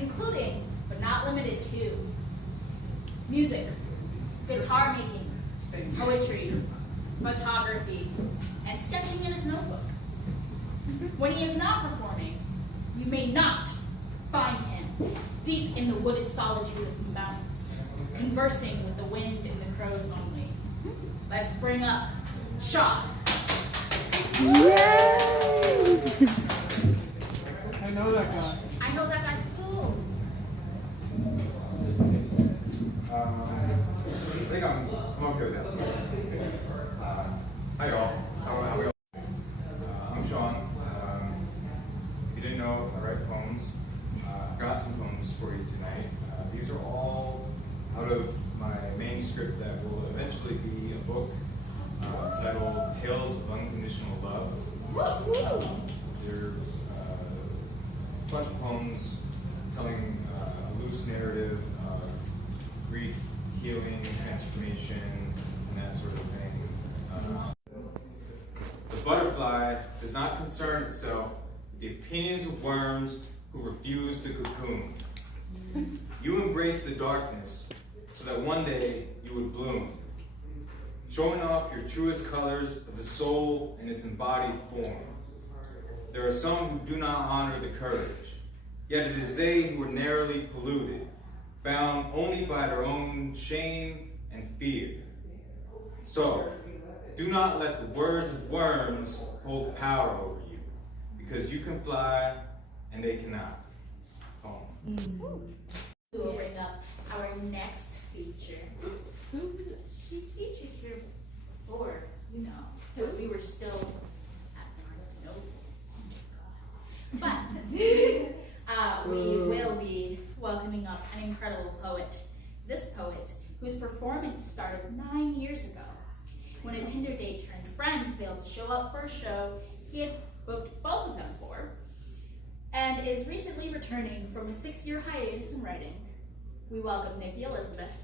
including, but not limited to, music, guitar making, poetry, photography, and sketching in his notebook. When he is not performing, you may not find him deep in the wooded solitude of the mountains, conversing with the wind and the crows only. Let's bring up Sean. Yay! I know that guy. I know that guy too. I think I'm okay with that. Hi y'all. How we all? I'm Sean. If you didn't know, I write poems. I've got some poems for you tonight. These are all out of my manuscript that will eventually be a book titled Tales of Unconditional Love. They're a bunch of poems telling a loose narrative of grief, healing, transformation, and that sort of thing. The butterfly does not concern itself with the opinions of worms who refuse to cocoon. You embrace the darkness so that one day you would bloom, showing off your truest colors of the soul in its embodied form. There are some who do not honor the courage, yet it is they who are narrowly polluted, bound only by their own shame and fear. So, do not let the words of worms hold power over you, because you can fly and they cannot. Poem. We will bring up our next feature. She's featured here before, you know, but we were still at Barnes & Noble. But we will be welcoming up an incredible poet. This poet, whose performance started 9 years ago. When a Tinder date turned friend failed to show up for a show he had booked both of them for, and is recently returning from a 6-year hiatus in writing. We welcome Nikki Elizabeth,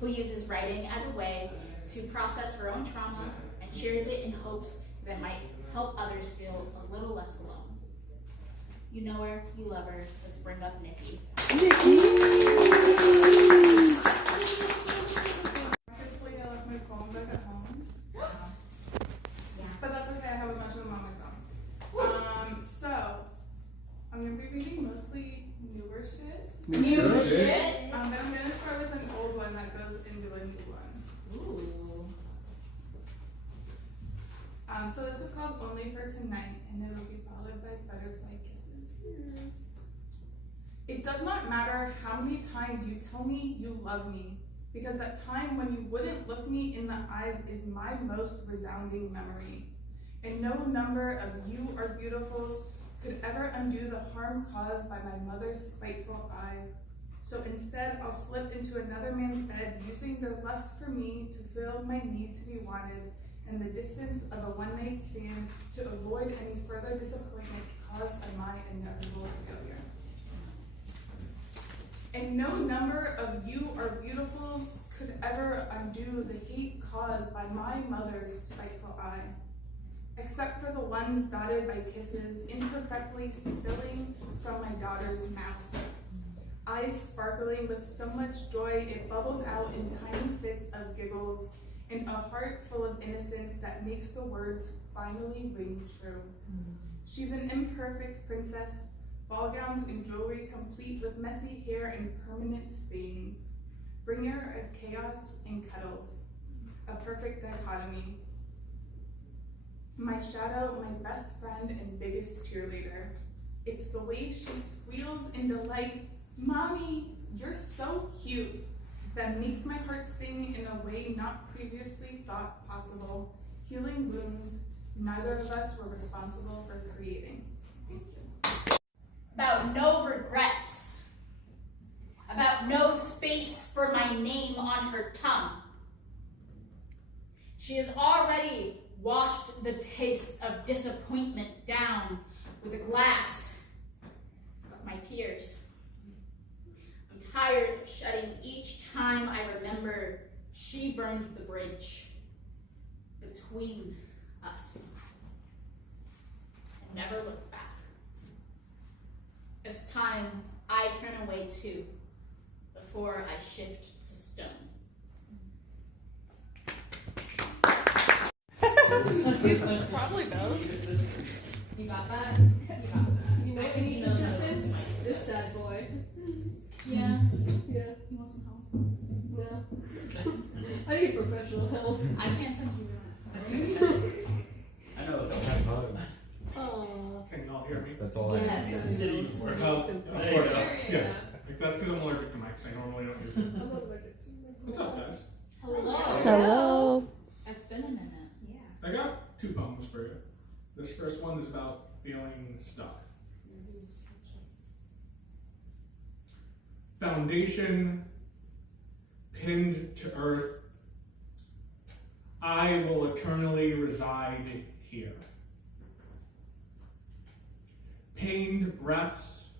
who uses writing as a way to process her own trauma and shares it in hopes that it might help others feel a little less alone. You know her, you love her. Let's bring up Nikki. Obviously, I left my phone back at home. But that's okay, I have a bunch of them on my phone. So, I'm going to be reading mostly newer shit. New shit? But I'm going to start with an old one that goes into a new one. Ooh. So this is called Only for Tonight, and it'll be followed by Butterfly Kisses. It does not matter how many times you tell me you love me, because that time when you wouldn't look me in the eyes is my most resounding memory. And no number of you or beautifuls could ever undo the harm caused by my mother's spiteful eye. So instead, I'll slip into another man's bed, using their lust for me to fill my need to be wanted, and the distance of a one-night stand to avoid any further disappointment caused by my inevitable failure. And no number of you or beautifuls could ever undo the hate caused by my mother's spiteful eye, except for the ones dotted by kisses imperfectly spilling from my daughter's mouth. Eyes sparkling with so much joy it bubbles out in tiny fits of giggles, and a heart full of innocence that makes the words finally ring true. She's an imperfect princess, ball gowns and jewelry complete with messy hair and permanent stains, bringer of chaos and kettles, a perfect dichotomy. My shadow, my best friend and biggest cheerleader. It's the way she squeals in delight, "Mommy, you're so cute," that makes my heart sing in a way not previously thought possible, healing wounds neither of us were responsible for creating. Thank you. About no regrets. About no space for my name on her tongue. She has already washed the taste of disappointment down with a glass of my tears. I'm tired of shutting each time I remember she burned the bridge between us and never looked back. It's time I I turn away too, before I shift to stone. Probably does. You got that? You got that. You know, I think any he knows that. assistance? This sad boy. Yeah. Yeah. You want some help? No. I need professional help. I can't send you that. I know they don't have bugs. Aw. Can y'all hear me? That's all I have. Yes. Did it before. Of There you course, go. yeah. Like, that's because I'm allergic to mics. I normally don't use them. I'm not like it. What's up, guys? Hello. Hello. It's been a minute. I got 2 poems for you. This first one is about feeling stuck. Foundation pinned to earth, I will eternally reside here. Pained breaths,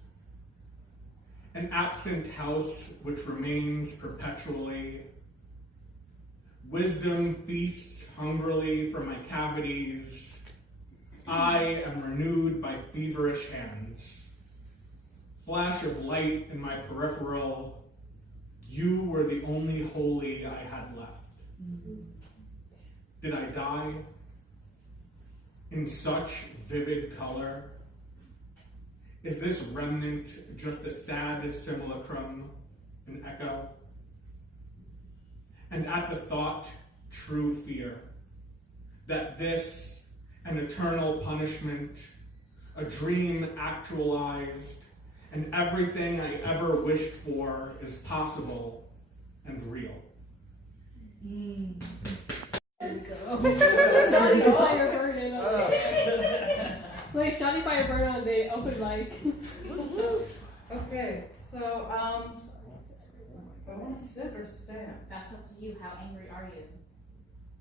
an absent house which remains perpetually. Wisdom feasts hungrily from my cavities. I am renewed by feverish hands. Flash of light in my peripheral. You were the only holy I had left. Did I die in such vivid color? Is this remnant just a sad simulacrum, an echo? And at the thought, true fear, that this, an eternal punishment, a dream actualized, and everything I ever wished for is possible and real. There we go. Shawty Fire Burn Like Shawty Fire Burn on the open mic. Okay, so, I want to sit or stand? That's up to you. How angry are you?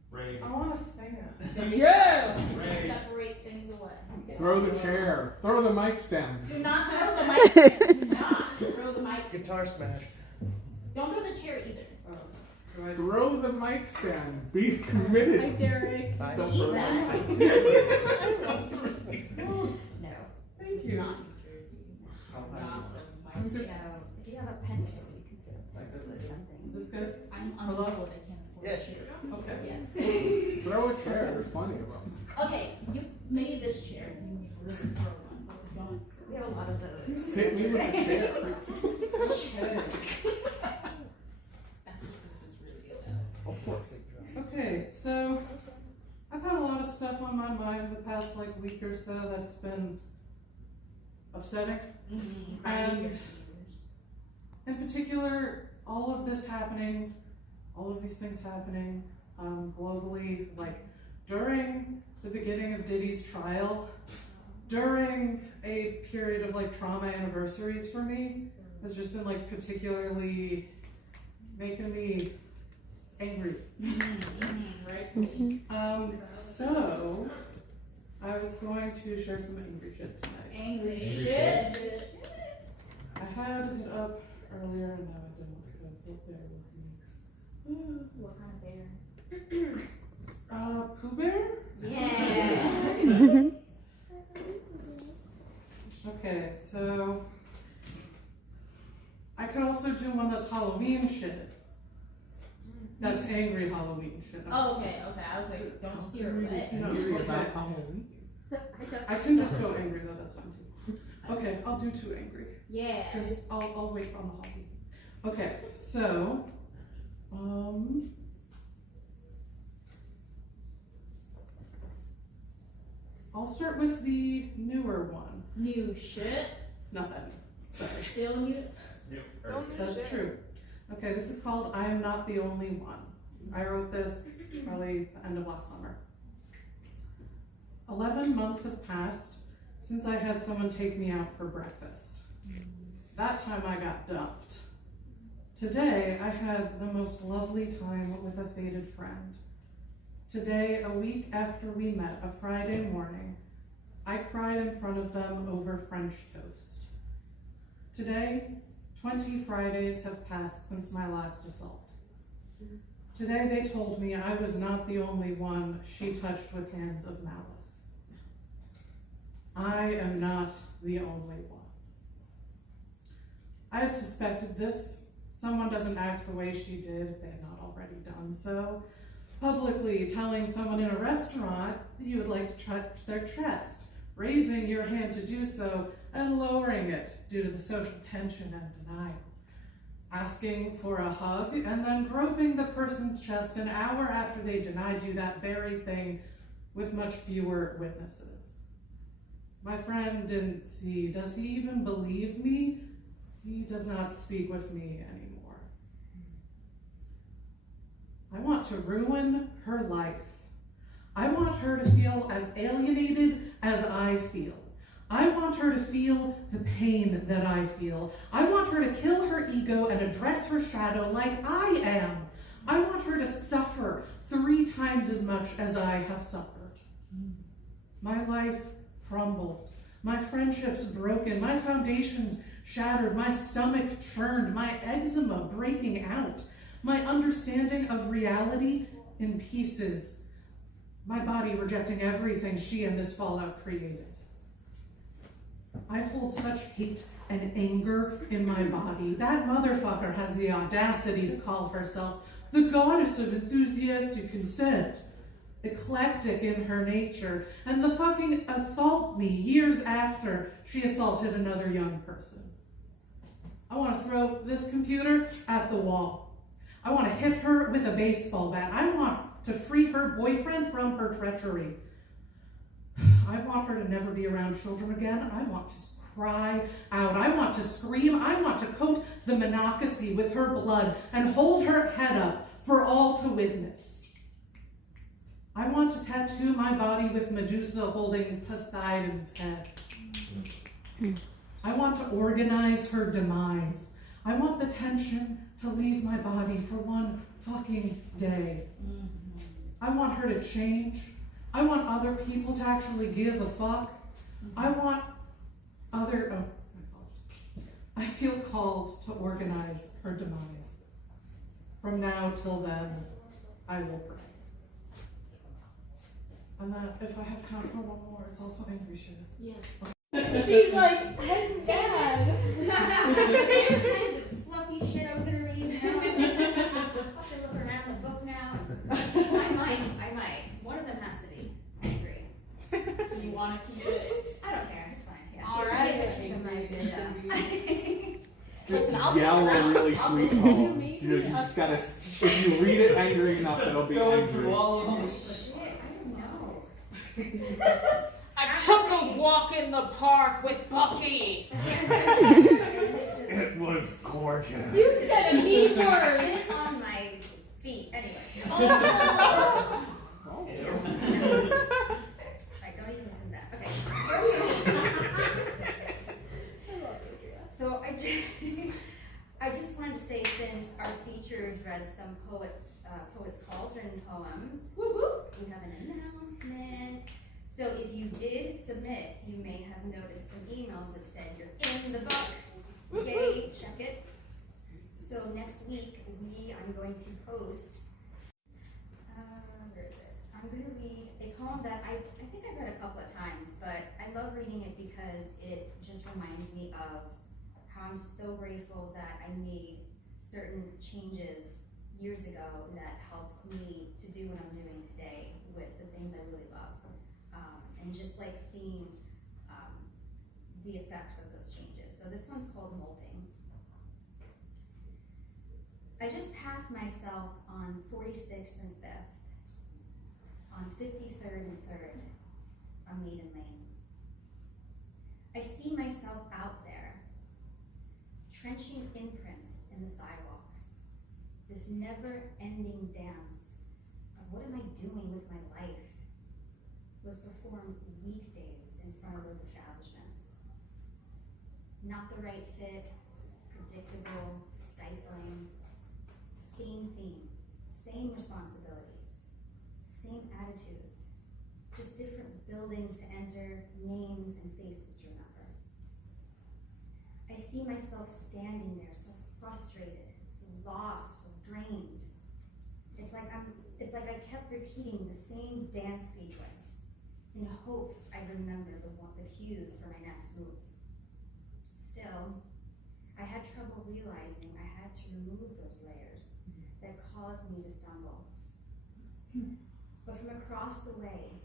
Ray. I want to stand. There you Yeah. go. Ray. Separate things away. Throw the chair. Throw the mic stand. Do not throw the mic. Do not throw the mic. Guitar smash. Don't throw the chair either. Do I- Throw the mic stand. Be Hi committed. Derek. Don't Eat throw that. No. Thank you. Not New Jersey. Not the mic Is this- stand. If you have a pencil, you can fit a pencil or something. Is this good? I'm unemployed. I can't afford Yeah, a chair. Okay. Yes. Throw a chair. There's plenty of them. Okay, you maybe this chair. You need to really throw one. Go on. We have a lot of those. Hit me with a chair. Okay. That's what this was really about. Of course. Okay, so I've had a lot of stuff on my mind the past week or so that's been upsetting. Mm-hmm. And in particular, all of this happening, all of these things happening globally, during the beginning of Diddy's trial, during a period of trauma anniversaries for me, has just been particularly making me angry. Right. So I was going to share some angry shit tonight. Angry shit. I had it up earlier and now I don't, so bear with me. What kind of bear? Pooh Bear? Yeah. Okay, so I could also do one that's Halloween shit. That's angry Halloween shit. Oh, okay. I was like, don't steer away. No, okay. I can just go angry though, that's fine too. Okay, I'll do 2 angry. Yeah. Because I'll wait on the hobby. Okay, so I'll start with the newer one. New shit. It's not that new. Sorry. Still new. That's true. Okay, this is called I Am Not the Only One. I wrote this probably the end of last summer. 11 months have passed since I had someone take me out for breakfast. That time I got dumped. Today I had the most lovely time with a faded friend. Today, a week after we met, a Friday morning, I cried in front of them over French toast. Today, 20 Fridays have passed since my last assault. Today they told me I was not the only one she touched with hands of malice. I am not the only one. I had suspected this. Someone doesn't act the way she did if they had not already done so. Publicly telling someone in a restaurant that you would like to touch their chest, raising your hand to do so, and lowering it due to the social tension and denial. Asking for a hug, and then groping the person's chest an hour after they denied you that very thing with much fewer witnesses. My friend didn't see. Does he even believe me? He does not speak with me anymore. I want to ruin her life. I want her to feel as alienated as I feel. I want her to feel the pain that I feel. I want her to kill her ego and address her shadow like I am. I want her to suffer 3 times as much as I have suffered. My life crumbled. My friendships broken. My foundations shattered. My stomach churned. My eczema breaking out. My understanding of reality in pieces. My body rejecting everything she and this fallout created. I hold such hate and anger in my body. That motherfucker has the audacity to call herself the goddess of enthusiastic consent, eclectic in her nature, and the fucking assault me years after she assaulted another young person. I want to throw this computer at the wall. I want to hit her with a baseball bat. I want to free her boyfriend from her treachery. I want her to never be around children again. I want to cry out. I want to scream. I want to coat the monocacy with her blood and hold her head up for all to witness. I want to tattoo my body with Medusa holding Poseidon's head. I want to organize her demise. I want the tension to leave my body for one fucking day. I want her to change. I want other people to actually give a fuck. I want I feel called to organize her demise. From now till then, I will pray. And that if I have time for one more, it's also angry shit. Yes. She's like, hey, Dad. Fluffy shit I was gonna read now. I'm fucking looking around the book now. I might. One of them has to be. I agree. Do you want to keep it? I don't care. It's fine. Yeah. All It's right. okay, I should have Listen, I'll Yell stick a around. really I'll sweet do it. poem. Maybe You just upset. gotta, if you read it angry enough, it'll be Going angry. through all of them. Shit, I don't know. I took a walk in the park with Bucky. It was gorgeous. You said a mean word. Sit on my feet. Anyway. Oh. Right, don't even listen to that. Okay. So I just wanted to say, since our features read some Poets Cauldron poems, Woo woo. we have an announcement. So if you did submit, you may have noticed some emails that said you're in the book. Yay, check it. So next week, I'm going to post, where is it? I'm going to read a poem that I think I've read a couple of times, but I love reading it because it just reminds me of how I'm so grateful that I made certain changes years ago that helps me to do what I'm doing today with the things I really love. And just like seeing the effects of those changes. So this one's called Molting. I just passed myself on 46th and 5th, on 53rd and 3rd, on Maiden Lane. I see myself out there, trenching imprints in the sidewalk, this never-ending dance of what am I doing with my life was performed weekdays in front of those establishments. Not the right fit, predictable, stifling, same theme, same responsibilities, same attitudes, just different buildings to enter, names and faces to remember. I see myself standing there so frustrated, so lost, so drained. It's like I kept repeating the same dance sequence in hopes I'd remember the cues for my next move. Still, I had trouble realizing I had to remove those layers that caused me to stumble. But from across the way,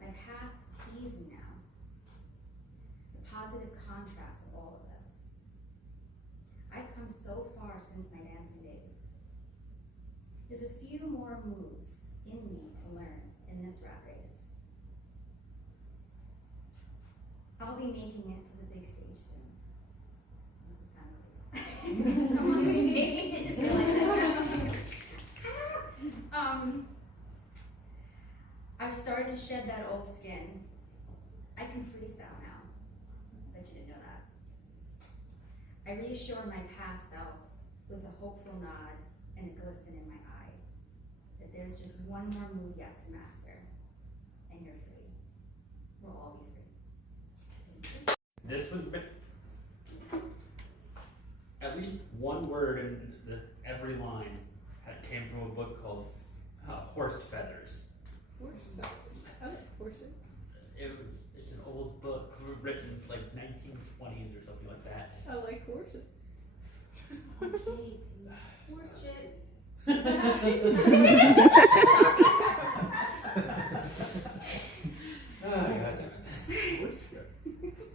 my past sees me now. The positive contrast of all of this. I've come so far since my dancing days. There's a few more moves in me to learn in this rat race. I'll be making it to the big stage soon. This is kind of crazy. Someone was making it, just realized that. I've started to shed that old skin. I can freestyle now. Bet you didn't know that. I reassure my past self with a hopeful nod and a glisten in my eye that there's just one more move yet to master, and you're free. We'll all be free. Thank you. This was at least one word in every line came from a book called Horse Feathers. I like horses. It's an old book written like 1920s or something like that. I like horses. Okay, horse shit.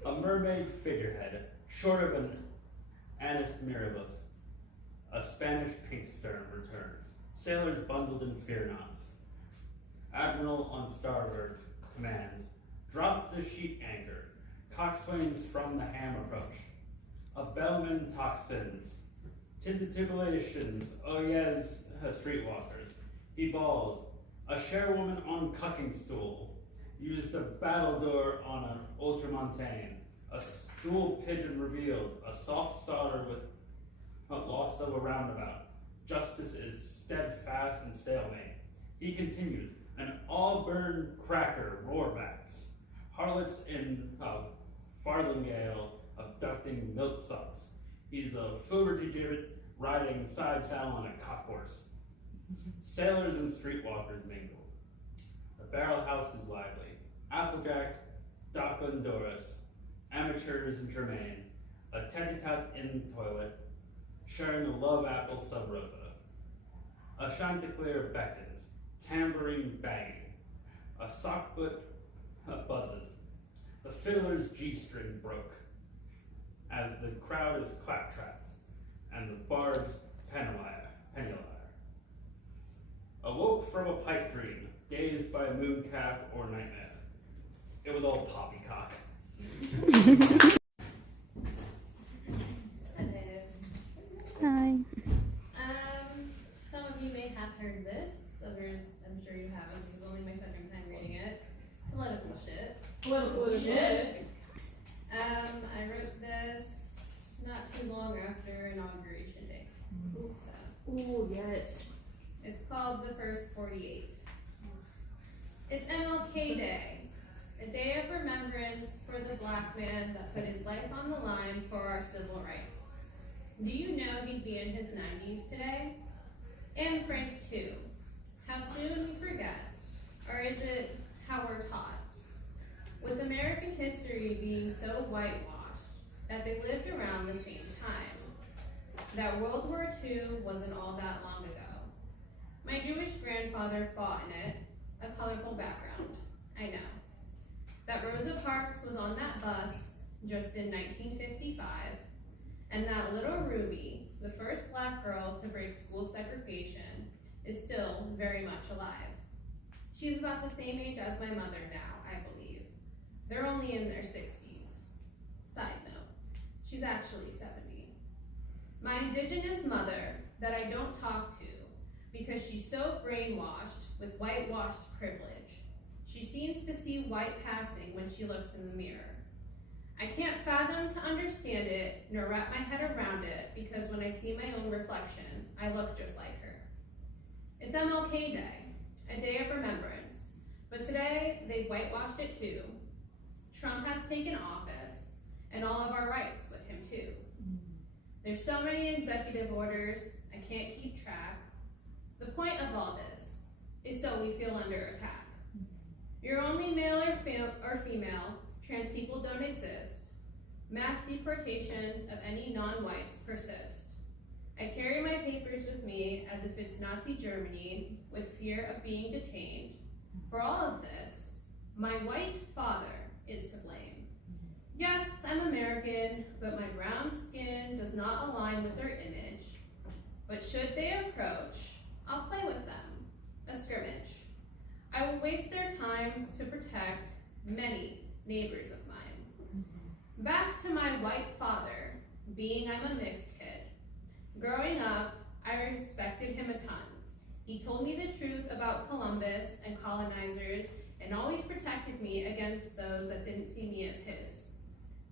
A mermaid figurehead, short of an Anis mirabilis. A Spanish pink stern returns. Sailors bundled in fear knots. Admiral on starboard commands, drop the sheet anchor. Coxswains from the ham approach. A bellman toxins. Tintitillations, oh yes, streetwalkers. He bawls. A sharewoman on cucking stool. Used a battledore on an ultramontane. A stool pigeon revealed. A soft starter with loss of a roundabout. Justice is steadfast and stalemate. He continues. An Auburn cracker roarbacks. Harlots in farthingale abducting milksops. He's a Fuberty divot riding side saddle on a cock horse. Sailors and streetwalkers mingle. The barrel house is lively. Applejack, Docondorus, amateurs in Germain, a tete-a-tete in toilet, sharing a love apple sub rosa. A Chanticleer beckons, tambourine banging. A sockfoot buzzes. The fiddler's G-string broke as the crowd is claptrapped, and the bard's pennylyre. Awoke from a pipe dream, dazed by a moon calf or nightmare. It was all poppycock. Hi. Some of you may have heard this, others I'm sure you haven't. This is only my second time reading it. Political shit. Political shit. I wrote this not too long after Inauguration Day. So, Ooh, yes. it's called The First 48. It's MLK Day, a day of remembrance for the black man that put his life on the line for our civil rights. Do you know he'd be in his 90s today? And Frank too. How soon we forget, or is it how we're taught? With American history being so whitewashed that they lived around the same time, that World War II wasn't all that long ago. My Jewish grandfather fought in it, a colorful background, I know. That Rosa Parks was on that bus just in 1955, and that little Ruby, the first black girl to break school segregation, is still very much alive. She's about the same age as my mother now, I believe. They're only in their 60s. Side note, she's actually 70. My indigenous mother, that I don't talk to because she's so brainwashed with whitewashed privilege, she seems to see white passing when she looks in the mirror. I can't fathom to understand it, nor wrap my head around it, because when I see my own reflection, I look just like her. It's MLK Day, a day of remembrance, but today they've whitewashed it too. Trump has taken office, and all of our rights with him too. There's so many executive orders, I can't keep track. The point of all this is so we feel under attack. You're only male or female, trans people don't exist. Mass deportations of any non-whites persist. I carry my papers with me as if it's Nazi Germany, with fear of being detained. For all of this, my white father is to blame. Yes, I'm American, but my brown skin does not align with their image. But should they approach, I'll play with them, a scrimmage. I will waste their time to protect many neighbors of mine. Back to my white father, being I'm a mixed kid. Growing up, I respected him a ton. He told me the truth about Columbus and colonizers and always protected me against those that didn't see me as his.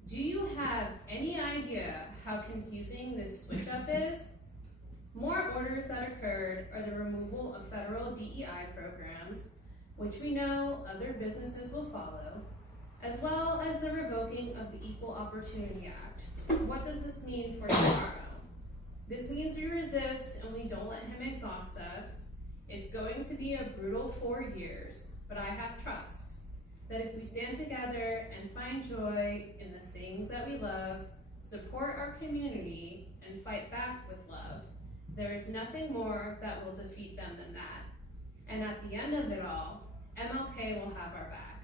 Do you have any idea how confusing this switch up is? More orders that occurred are the removal of federal DEI programs, which we know other businesses will follow, as well as the revoking of the Equal Opportunity Act. What does this mean for tomorrow? This means we resist and we don't let him exhaust us. It's going to be a brutal 4 years, but I have trust that if we stand together and find joy in the things that we love, support our community, and fight back with love, there is nothing more that will defeat them than that. And at the end of it all, MLK will have our back.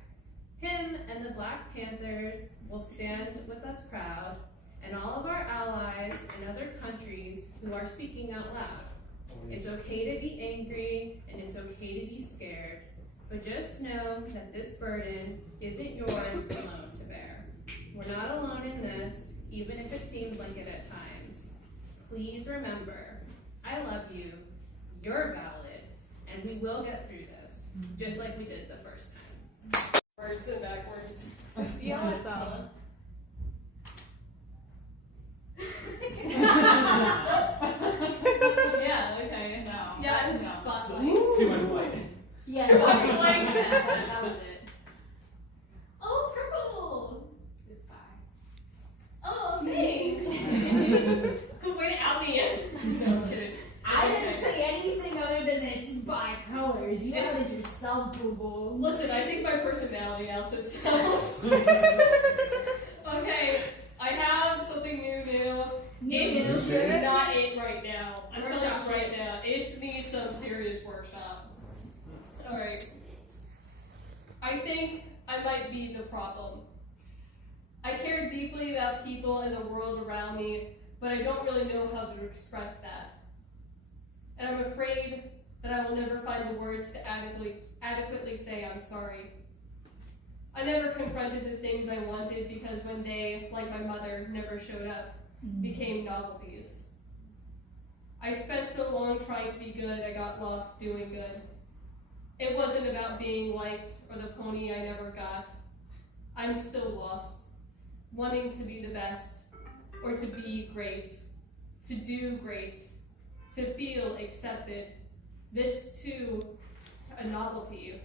Him and the Black Panthers will stand with us proud, and all of our allies in other countries who are speaking out loud. It's okay to be angry, and it's okay to be scared, but just know that this burden isn't yours alone to bear. We're not alone in this, even if it seems like it at times. Please remember, I love you, you're valid, and we will get through this, just like we did the first time. Forwards and backwards. Just yell at them. Yeah, okay. No. Yeah, and no. spotlight. Too much light. Yes, Too much spotlight. light. That was it. Oh, purple. It's fine. Oh, thanks. Good way to out me. No, I'm kidding. I didn't say anything other than it's by colors. You added yourself, boo boo. Listen, I think my personality outs itself. Okay, I have something new. It's New. not it right now. I'm telling Workshop. you right now. It needs some serious workshop. Alright. I think I might be the problem. I care deeply about people and the world around me, but I don't really know how to express that. And I'm afraid that I will never find the words to adequately say I'm sorry. I never confronted the things I wanted because when they, like my mother, never showed up, became novelties. I spent so long trying to be good, I got lost doing good. It wasn't about being liked or the pony I never got. I'm still lost, wanting to be the best, or to be great, to do great, to feel accepted. This too, a novelty.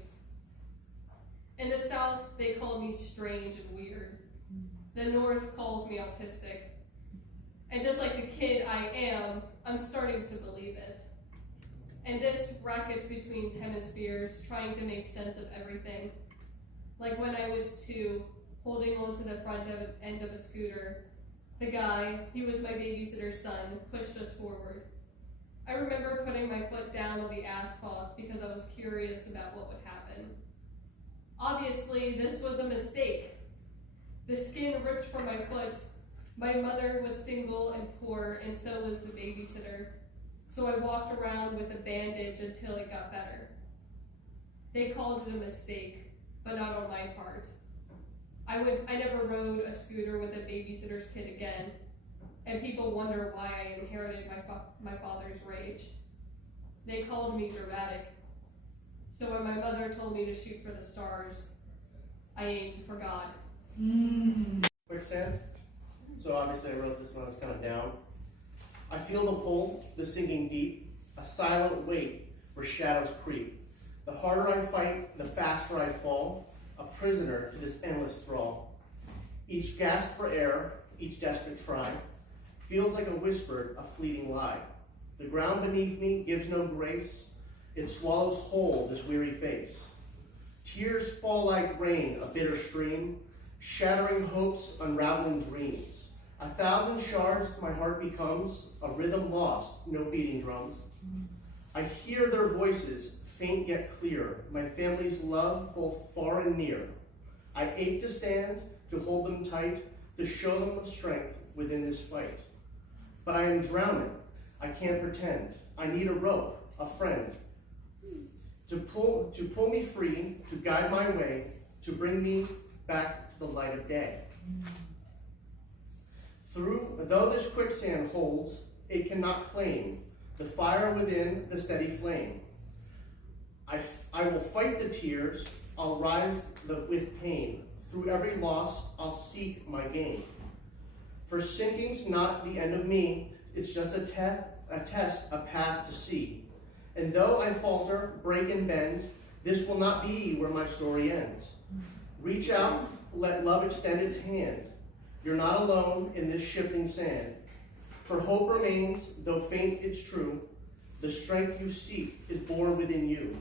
In the South, they call me strange and weird. The North calls me autistic. And just like the kid I am, I'm starting to believe it. And this rackets between hemispheres, trying to make sense of everything. Like when I was 2, holding onto the front end of a scooter, the guy, he was my babysitter's son, pushed us forward. I remember putting my foot down on the asphalt because I was curious about what would happen. Obviously, this was a mistake. The skin ripped from my foot. My mother was single and poor, and so was the babysitter. So I walked around with a bandage until it got better. They called it a mistake, but not on my part. I never rode a scooter with a babysitter's kid again, and people wonder why I inherited my father's rage. They called me dramatic. So when my mother told me to shoot for the stars, I aimed for God. Quicksand. So obviously I wrote this when I was kind of down. I feel the pull, the sinking deep, a silent weight where shadows creep. The harder I fight, the faster I fall, a prisoner to this endless thrall. Each gasp for air, each desperate try, feels like a whispered, a fleeting lie. The ground beneath me gives no grace, it swallows whole this weary face. Tears fall like rain, a bitter stream, shattering hopes, unraveling dreams. 1,000 shards my heart becomes, a rhythm lost, no beating drums. I hear their voices, faint yet clear, my family's love both far and near. I ache to stand, to hold them tight, to show them the strength within this fight. But I am drowning, I can't pretend. I need a rope, a friend, to pull me free, to guide my way, to bring me back to the light of day. Though this quicksand holds, it cannot claim the fire within the steady flame. I will fight the tears, I'll rise with pain. Through every loss, I'll seek my gain. For sinking's not the end of me, it's just a test, a path to see. And though I falter, break and bend, this will not be where my story ends. Reach out, let love extend its hand. You're not alone in this shifting sand. For hope remains, though faint it's true. The strength you seek is born within you.